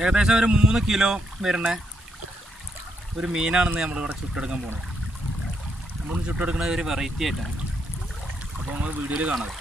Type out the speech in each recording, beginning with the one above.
ഏകദേശം ഒരു 3 കിലോ വരുന്ന ഒരു മീനാണെന്ന് നമ്മളിവിടെ ചുട്ടെടുക്കാൻ പോകുന്നത്. നമ്മളൊന്ന് ചുട്ടെടുക്കുന്നത് ഒരു വെറൈറ്റി ആയിട്ടാണ്. അപ്പോൾ നമ്മൾ വീഡിയോയിൽ കാണാം.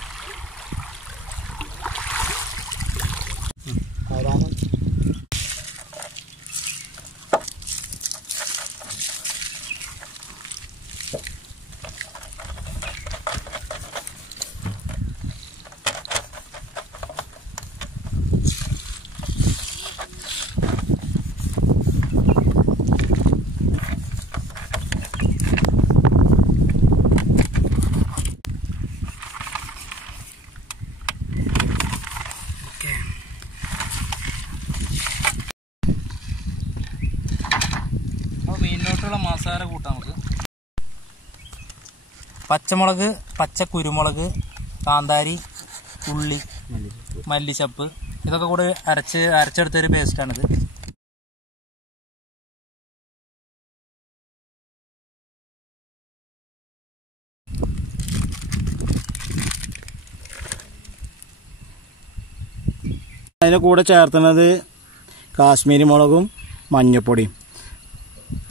മീനിലോട്ടുള്ള മസാല കൂട്ടാം നമുക്ക്. പച്ചമുളക്, പച്ച കുരുമുളക്, കാന്താരി, ഉള്ളി, മല്ലിച്ചപ്പ് ഇതൊക്കെ കൂടെ അരച്ചെടുത്തൊരു പേസ്റ്റാണിത്. അതിൻ്റെ കൂടെ ചേർത്തുന്നത് കാശ്മീരി മുളകും മഞ്ഞൾപ്പൊടിയും.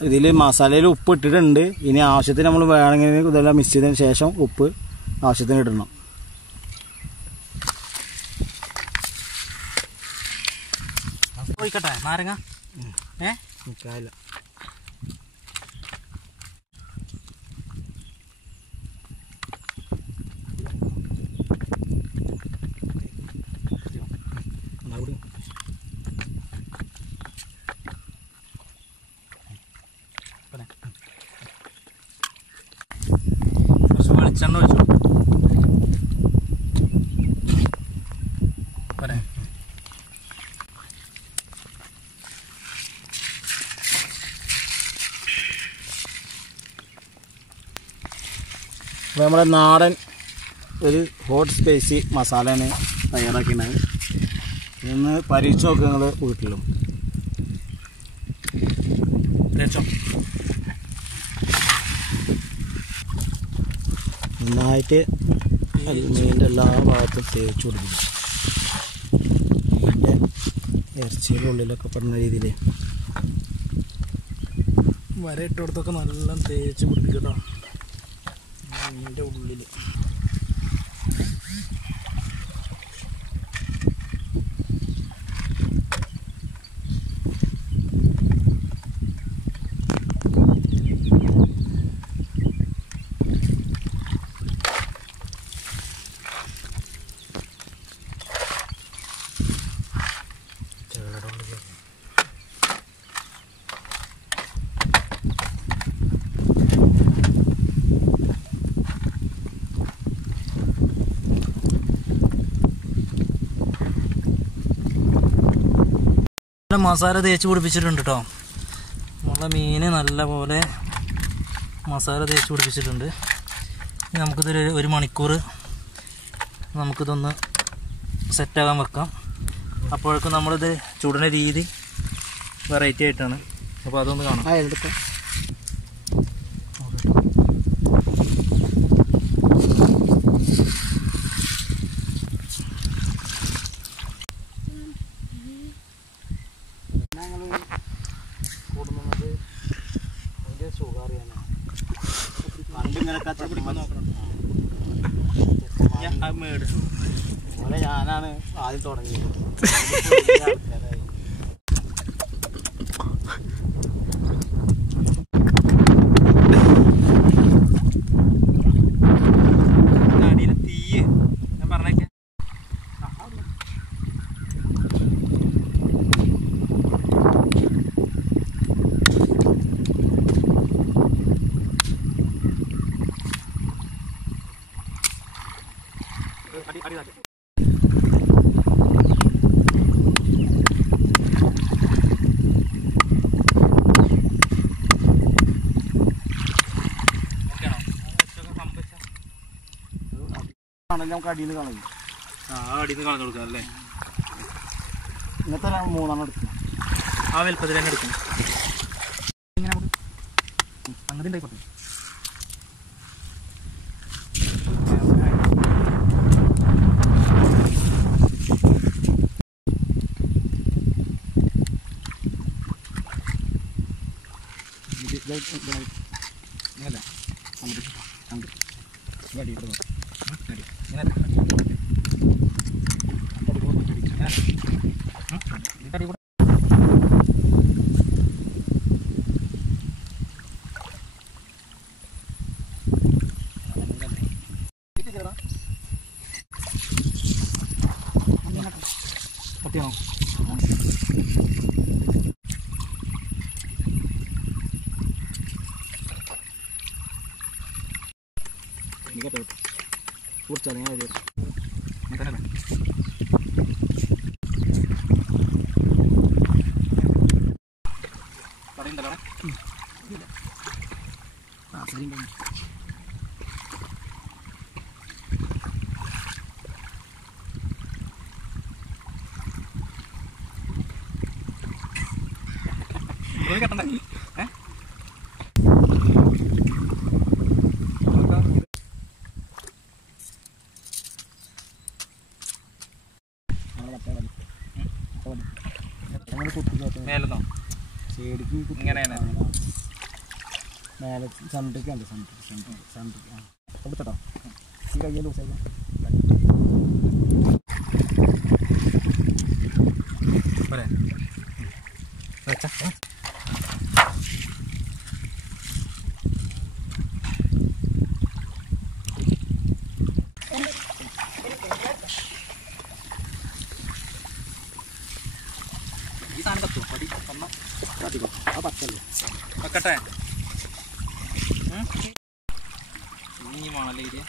ഇതിൽ മസാലയിൽ ഉപ്പ് ഇട്ടിട്ടുണ്ട്. ഇനി ആവശ്യത്തിന് നമ്മൾ വേണമെങ്കിൽ ഇതെല്ലാം മിക്സ് ചെയ്തതിന് ശേഷം ഉപ്പ് ആവശ്യത്തിന് ഇടണം. ഒഴിക്കട്ടെ നാരങ്ങ? നിൽക്കാനില്ല. കുറച്ച് വെളിച്ചെണ്ണ ഒഴിച്ചു. അപ്പോൾ നമ്മുടെ നാടൻ ഒരു ഹോട്ട് സ്പൈസി മസാലയാണ് തയ്യാറാക്കിയത്. ഇതൊന്ന് പരീക്ഷിച്ച് നോക്കുക നിങ്ങൾ വീട്ടിലും. നന്നായിട്ട് മീനിൻ്റെ എല്ലാ ഭാഗത്തും തേച്ച് കൊടുക്കും. അതിൻ്റെ ഇറച്ചിയുടെ ഉള്ളിലൊക്കെ പറഞ്ഞ രീതിയിൽ വരയിട്ട് കൊടുത്തൊക്കെ നല്ല തേച്ച് പിടിപ്പിക്കട്ടോ മീനിൻ്റെ ഉള്ളിൽ. മസാല തേച്ച് പിടിപ്പിച്ചിട്ടുണ്ട് കേട്ടോ. നമ്മളെ മീന് നല്ല പോലെ മസാല തേച്ച് പിടിപ്പിച്ചിട്ടുണ്ട്. നമുക്കിതൊരു 1 മണിക്കൂർ നമുക്കിതൊന്ന് സെറ്റാകാൻ വെക്കാം. അപ്പോഴേക്കും നമ്മളിത് ചുടുന്ന രീതി വെറൈറ്റി ആയിട്ടാണ്. അപ്പോൾ അതൊന്ന് കാണാം. ഞാനാണ് ആദ്യം തുടങ്ങിയത്. അടിയിൽ തീയ് ഞാൻ പറഞ്ഞേക്കാം. നമുക്ക് അടിയിൽ നിന്ന് കളയും. അടിയിൽ നിന്ന് കളഞ്ഞു കൊടുക്കാം അല്ലേ? ഇങ്ങനത്തെ 3 എടുക്കും. ആ വലുപ്പത്തിൽ തന്നെ എടുക്കും. ഇങ്ങനെ അങ്ങനെ ഉണ്ടായിക്കോട്ടെ. മേലെന്നോ ഇങ്ങനെയാണ് മേലെ സെൻട്രിക്കുണ്ട് സെൻട്രിക്ക് കൊടുത്തട്ടോ ഈ കയ്യിൽ ലൂസായി പോരെ വെച്ചാ ഈ സാധനം കത്തും പടി കത്തിക്കോ ആ പത്തല്ലേ വെക്കട്ടെ ഇനി മാല ഇരിയ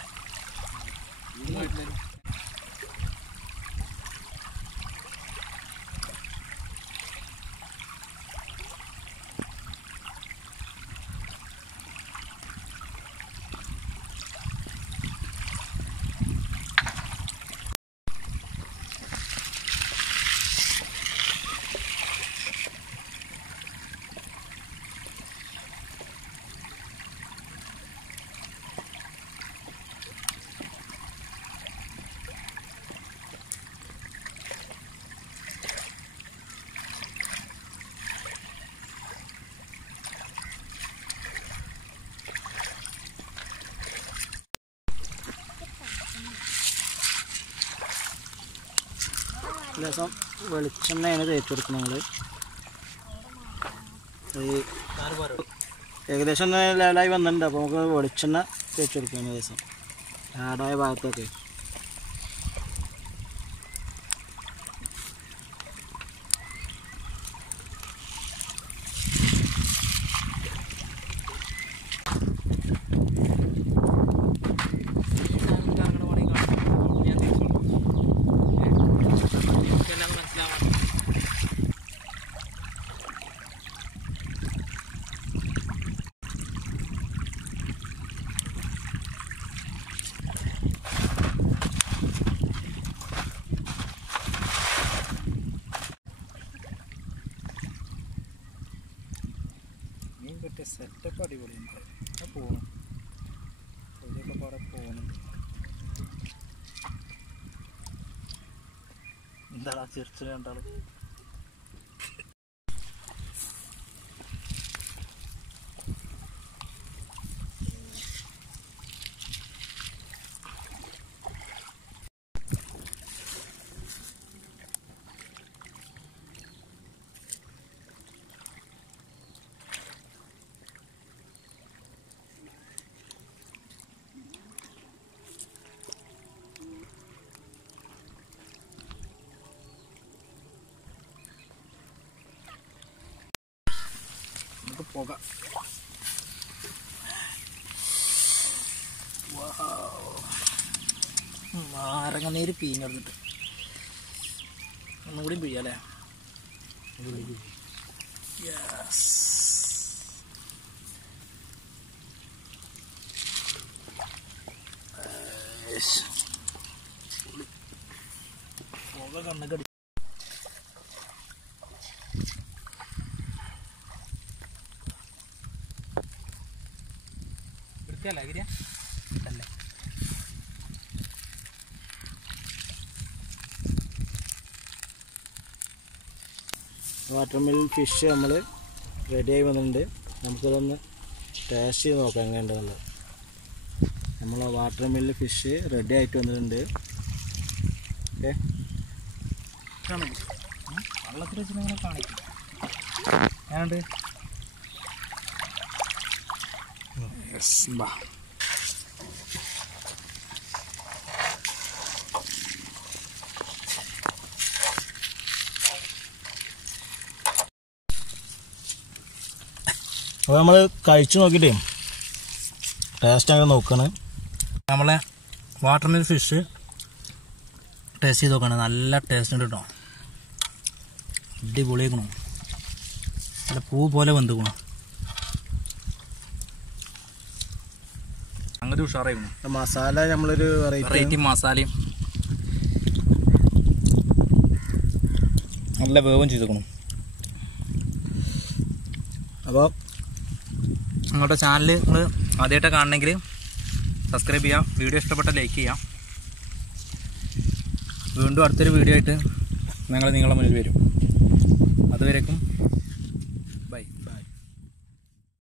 ലേശം വെളിച്ചെണ്ണയാണ് തേച്ച് കൊടുക്കുന്നത് ഞങ്ങൾ ഏകദേശം ലേലായി വന്നിട്ടുണ്ട്. അപ്പോൾ നമുക്ക് വെളിച്ചെണ്ണ തേച്ച് കൊടുക്കാം ഏകദേശം ആടായ ഭാഗത്തൊക്കെ. സെറ്റപ്പ് അടിപൊളിയുണ്ട്. പോകണം ഇതൊക്കെ പാടെ പോകണം. എന്താ ചെറിച്ചിൽ കണ്ടാള് പോക. നാരങ്ങനീര് പിഴിഞ്ഞെടുത്തിട്ട് ഒന്നും കൂടി പിഴിയാല്ലേ? യെസ്. പോക കണ്ണൊക്കെ വൃത്തിയല്ല ഗിരിയ അല്ലേ? വാട്ടർമിൽ ഫിഷ് നമ്മൾ റെഡിയായി വന്നിട്ടുണ്ട്. നമുക്കിതൊന്ന് ടേസ്റ്റ് ചെയ്ത് നോക്കാം എങ്ങനെയുണ്ടെന്നുള്ളത്. നമ്മളെ വാട്ടർ മില്ല് ഫിഷ് റെഡി ആയിട്ട് വന്നിട്ടുണ്ട്. ഓക്കെ, വെള്ളത്തിൽ വെച്ചിങ്ങനെ കാണിക്കും. ഞാനുണ്ട് അപ്പോൾ നമ്മൾ കഴിച്ചു നോക്കിയിട്ടേ ടേസ്റ്റ് അങ്ങനെ നോക്കുകയാണ്. നമ്മളെ വാട്ടർമിൽ ഫിഷ് ടേസ്റ്റ് ചെയ്ത് നോക്കുകയാണ്. നല്ല ടേസ്റ്റ് ഉണ്ട് കേട്ടോ. അടിപൊളിയാക്കണം. നല്ല പൂ പോലെ വെന്തുക്കണം. അങ്ങനെ ഉഷാറായിക്കണം. മസാല നമ്മളൊരു വെറൈറ്റി മസാലയും നല്ല വേവും ചെയ്തേക്കണം. അപ്പോൾ നിങ്ങളുടെ ചാനൽ നിങ്ങൾ ആദ്യമായിട്ട് കാണണമെങ്കിൽ സബ്സ്ക്രൈബ് ചെയ്യാം. വീഡിയോ ഇഷ്ടപ്പെട്ട ലൈക്ക് ചെയ്യാം. വീണ്ടും അടുത്തൊരു വീഡിയോ ആയിട്ട് ഞങ്ങൾ നിങ്ങളുടെ മുന്നിൽ വരും. അതുവരേക്കും